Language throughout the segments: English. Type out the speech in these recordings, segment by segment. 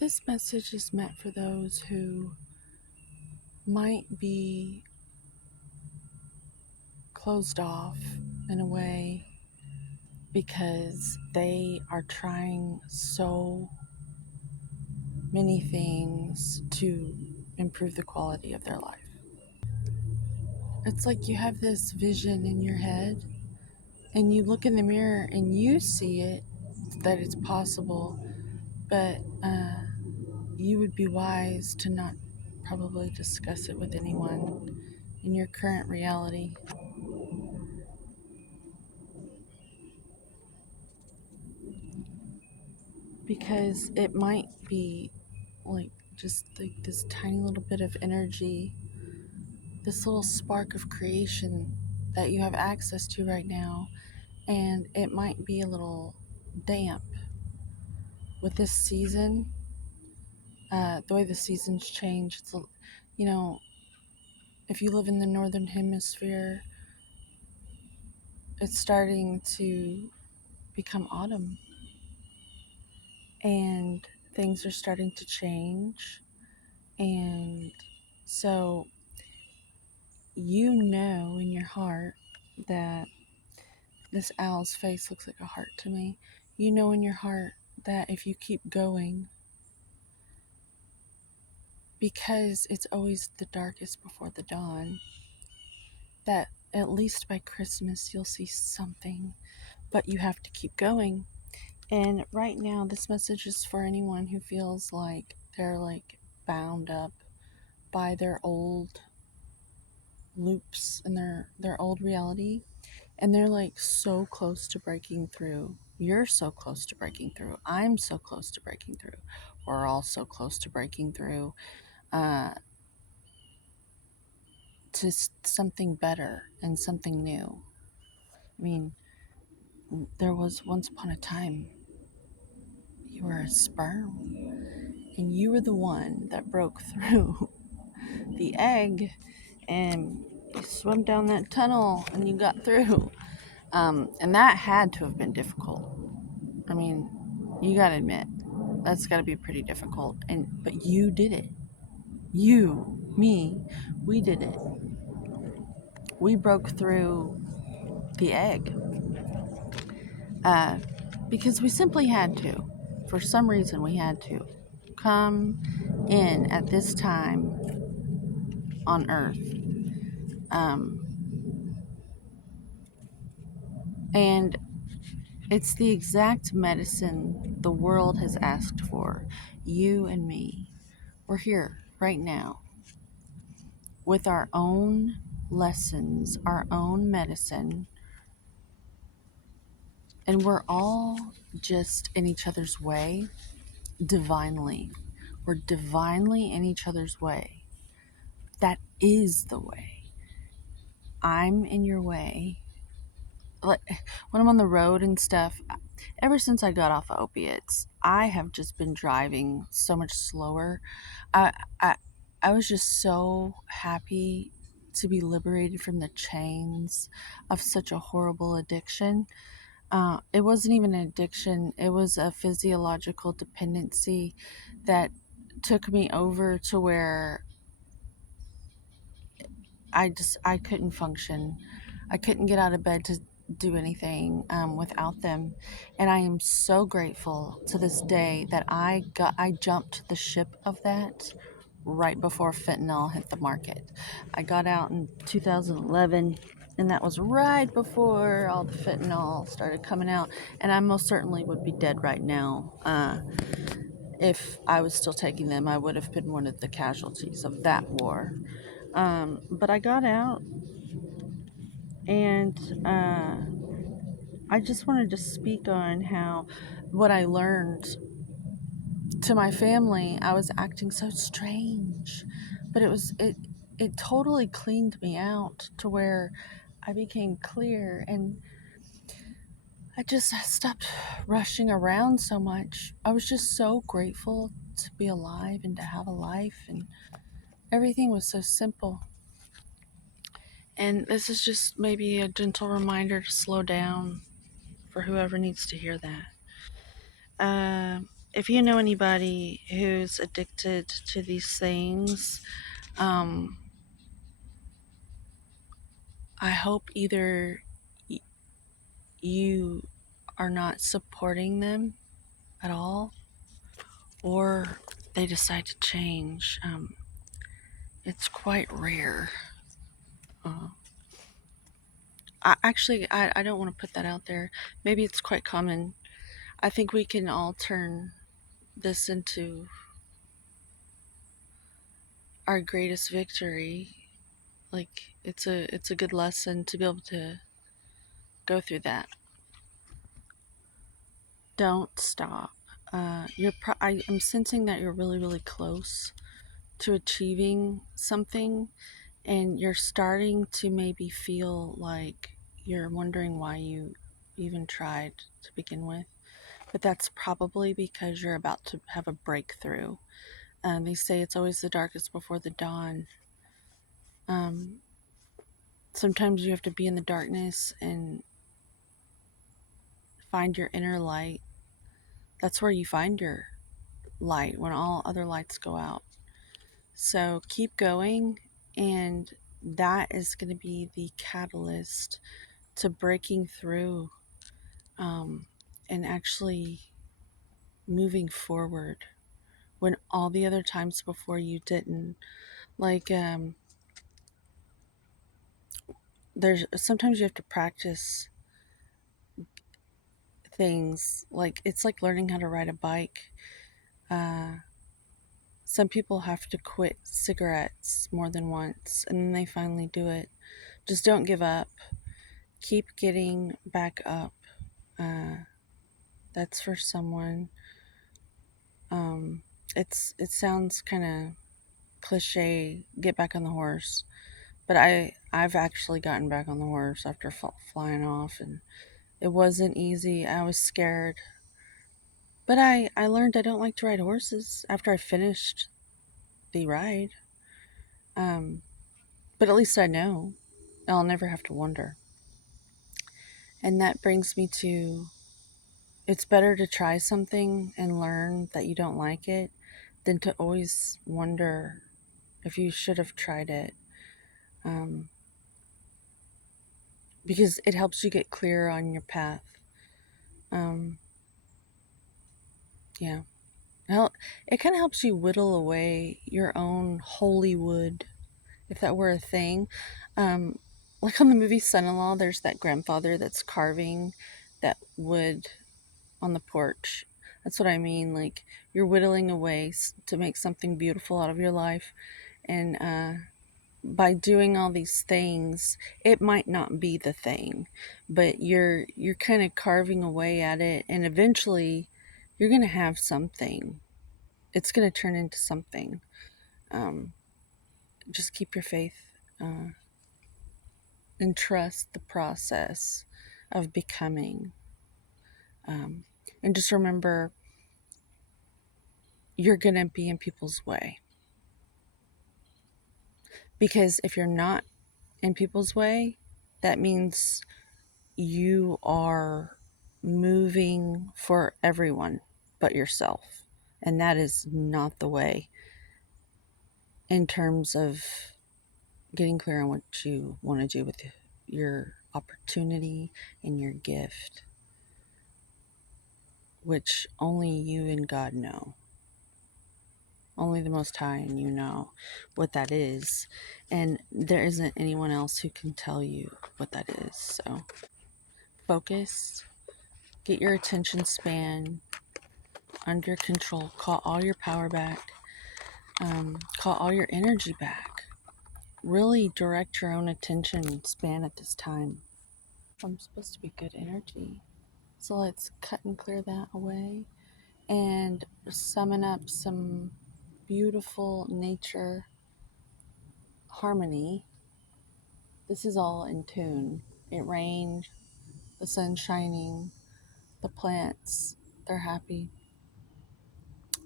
This message is meant for those who might be closed off in a way because they are trying so many things to improve the quality of their life. It's like you have this vision in your head and you look in the mirror and you see it, that it's possible, but you would be wise to not probably discuss it with anyone in your current reality. Because it might be like just like this tiny little bit of energy, this little spark of creation that you have access to right now, and it might be a little damp with this season. The way the seasons change, you know, if you live in the northern hemisphere, it's starting to become autumn, and things are starting to change, and so you know in your heart that this owl's face looks like a heart to me. You know in your heart that if you keep going, because it's always the darkest before the dawn, that at least by Christmas you'll see something, but you have to keep going. And right now, this message is for anyone who feels like they're like bound up by their old loops and their old reality, and they're like so close to breaking through. You're so close to breaking through. I'm so close to breaking through. We're all so close to breaking through uh, to something better and something new. I mean, there was once upon a time you were a sperm, and you were the one that broke through the egg, and you swam down that tunnel and you got through. And that had to have been difficult. I mean, you gotta admit, that's gotta be pretty difficult. But you did it. You, me, we did it. We broke through the egg because we simply had to. For some reason, we had to come in at this time on Earth. Um, and it's the exact medicine the world has asked for. You and me. We're here right now with our own lessons, our own medicine, and we're all just in each other's way divinely. We're divinely in each other's way. That is the way. I'm in your way. Like, when I'm on the road and stuff, ever since I got off of opiates, I have just been driving so much slower. I, I, I was just so happy to be liberated from the chains of such a horrible addiction. It wasn't even an addiction, it was a physiological dependency that took me over to where I couldn't function. I couldn't get out of bed to do anything without them. And I am so grateful to this day that I jumped the ship of that right before fentanyl hit the market. I got out in 2011, and that was right before all the fentanyl started coming out, and I most certainly would be dead right now. If I was still taking them, I would have been one of the casualties of that war. But I got out, and I just wanted to speak on how what I learned to my family. I was acting so strange, but it totally cleaned me out to where I became clear, and I just stopped rushing around so much. I was just so grateful to be alive and to have a life, and everything was so simple. And this is just maybe a gentle reminder to slow down for whoever needs to hear that. if you know anybody who's addicted to these things, um, I hope either you are not supporting them at all, or they decide to change. It's quite rare. Uh, I don't want to put that out there. Maybe it's quite common. I think we can all turn this into our greatest victory. Like it's a good lesson to be able to go through that. Don't stop. I'm sensing that you're really really close to achieving something, and you're starting to maybe feel like you're wondering why you even tried to begin with. But that's probably because you're about to have a breakthrough. They say it's always the darkest before the dawn. Um, Sometimes you have to be in the darkness and find your inner light. That's where you find your light when all other lights go out. So keep going, and that is going to be the catalyst to breaking through, um, and actually moving forward when all the other times before you didn't. Like, there's sometimes you have to practice things. Like, it's like learning how to ride a bike. Uh, some people have to quit cigarettes more than once, and then they finally do it. Just don't give up. Keep getting back up. Uh, that's for someone. Um, it sounds kind of cliche. Get back on the horse, but I've actually gotten back on the horse after flying off, and it wasn't easy. I was scared, but I learned I don't like to ride horses after I finished the ride. Um, but at least I know I'll never have to wonder. And that brings me to, it's better to try something and learn that you don't like it than to always wonder if you should have tried it. Um, because it helps you get clearer on your path. Um, yeah. It kind of helps you whittle away your own holy wood, if that were a thing. Um, like on the movie Son in Law, there's that grandfather that's carving that wood on the porch. That's what I mean. Like, you're whittling away to make something beautiful out of your life. And by doing all these things, it might not be the thing, but you're kind of carving away at it, and eventually you're going to have something. It's going to turn into something. Um, just keep your faith, uh, and trust the process of becoming. Um, and just remember, you're going to be in people's way. Because if you're not in people's way, that means you are moving for everyone but yourself. And that is not the way in terms of getting clear on what you want to do with your opportunity and your gift, which only you and God know. Only the Most High and you know what that is. And there isn't anyone else who can tell you what that is. So focus, get your attention span under control, call all your power back, call all your energy back. Really direct your own attention span at this time. I'm supposed to be good energy. So let's cut and clear that away and summon up some beautiful nature harmony. This is all in tune. It rained, the sun's shining, the plants, they're happy.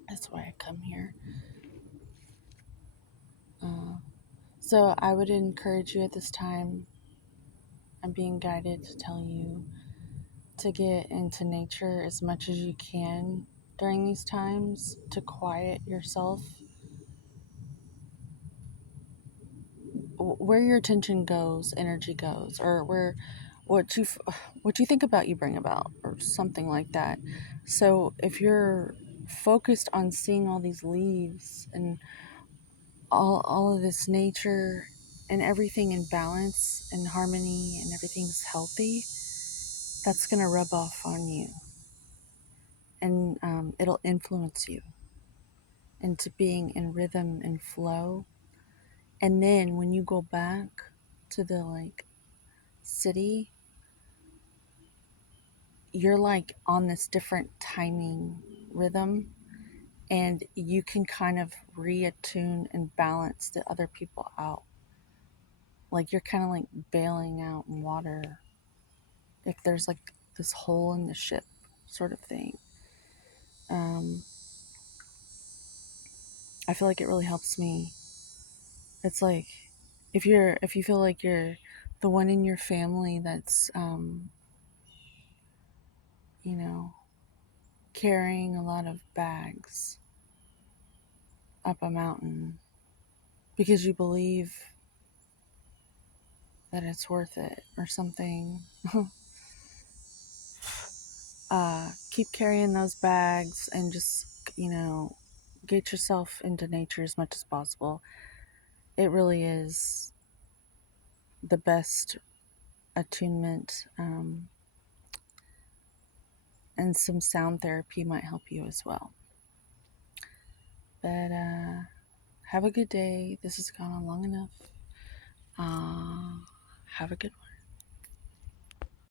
That's why I come here. So I would encourage you at this time, I'm being guided to tell you to get into nature as much as you can. during these times to quiet yourself. Where your attention goes, energy goes, or where what you what you think about you bring about, or something like that. So if you're focused on seeing all these leaves and all of this nature and everything in balance and harmony and everything's healthy, that's going to rub off on you, and it'll influence you into being in rhythm and flow. And then when you go back to the like city, you're like on this different timing rhythm, and you can kind of reattune and balance the other people out. Like you're kind of like bailing out in water if there's like this hole in the ship sort of thing. um, I feel like it really helps me. It's like if you feel like you're the one in your family that's you know carrying a lot of bags up a mountain because you believe that it's worth it or something. Keep carrying those bags and just, get yourself into nature as much as possible. It really is the best attunement, and some sound therapy might help you as well. But have a good day. This has gone on long enough. Have a good one.